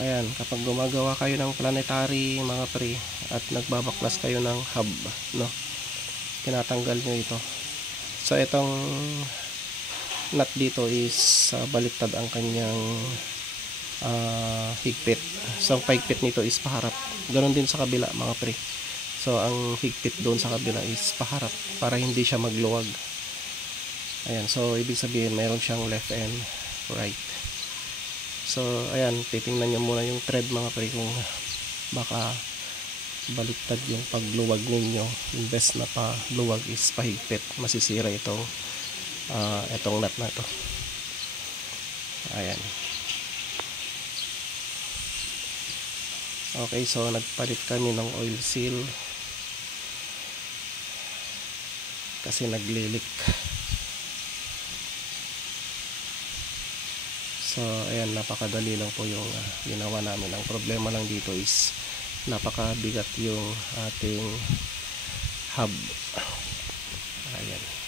Ayan, kapag gumagawa kayo ng planetary mga pre at nagbabaklas kayo ng hub, no, tinatanggal nyo ito. So itong nut dito is baliktad ang kanyang higpit. So ang paigpit nito is paharap. Ganon din sa kabila mga pre. So ang higpit doon sa kabila is paharap para hindi siya magluwag. Ayan, so ibig sabihin mayroon siyang left and right. So ayan, titingnan nyo muna yung thread mga pre kung baka baliktad yung pagluwag ninyo. Imbes na paluwag is pahigpit, masisira itong nut na to. Ayan. Okay, so nagpalit kami ng oil seal kasi naglilik. So ayan, napakadali lang po yung ginawa namin. Ang problema lang dito is napakabigat yung ating hub. Ayan.